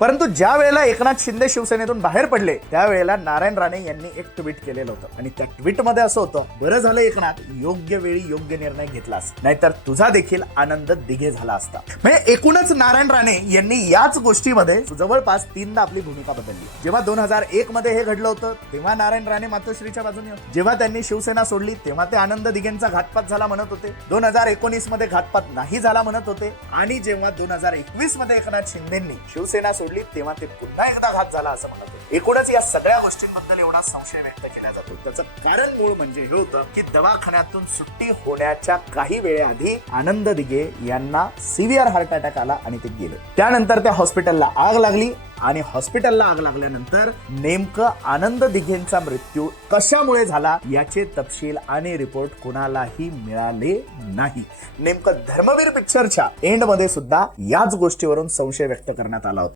परंतु ज्या वेळेला एकनाथ शिंदे शिवसेनेतून बाहेर पडले त्यावेळेला नारायण राणे यांनी एक ट्विट केलेलं होतं आणि त्या ट्विट मध्ये असं होतं, बरं झालं एकनाथ योग्य वेळी योग्य निर्णय घेतलास, नाहीतर तुझा देखील आनंद दिघे झाला असता. म्हणजे एकूणच नारायण राणे यांनी याच गोष्टीमध्ये जवळपास 3दा आपली भूमिका बदलली. जेव्हा 2001 मध्ये हे घडलं होतं तेव्हा नारायण राणे मातोश्रीच्या बाजूने होते. जेव्हा त्यांनी शिवसेना सोडली तेव्हा ते आनंद दिघेंचा घातपात झाला म्हणत होते. 2019 मध्ये घातपात नाही झाला म्हणत होते आणि जेव्हा 2021 मध्ये एकनाथ शिंदेंनी शिवसेना सोडली तेव्हा ते पुन्हा एकदा घात झाला असं म्हणत होते. एकूणच या सगळ्या गोष्टींबद्दल एवढा संशय व्यक्त केला जातो. त्याचं कारण मूळ म्हणजे हे होतं की दवाखान्यातून सुट्टी होण्याच्या काही वेळेआधी आनंद दिघे यांना सिव्हिअर हार्ट अटॅक आला आणि ते गेले. त्यानंतर त्या हॉस्पिटलला आग लागली आणि हॉस्पिटलला आग लागल्यानंतर नेमकं आनंद दिघेंचा मृत्यू कशामुळे झाला याचे तपशील आणि रिपोर्ट कोणालाही मिळाले नाही. नेमकं धर्मवीर पिक्चरच्या एंड मध्ये सुद्धा याच गोष्टीवरून संशय व्यक्त करण्यात आला होता.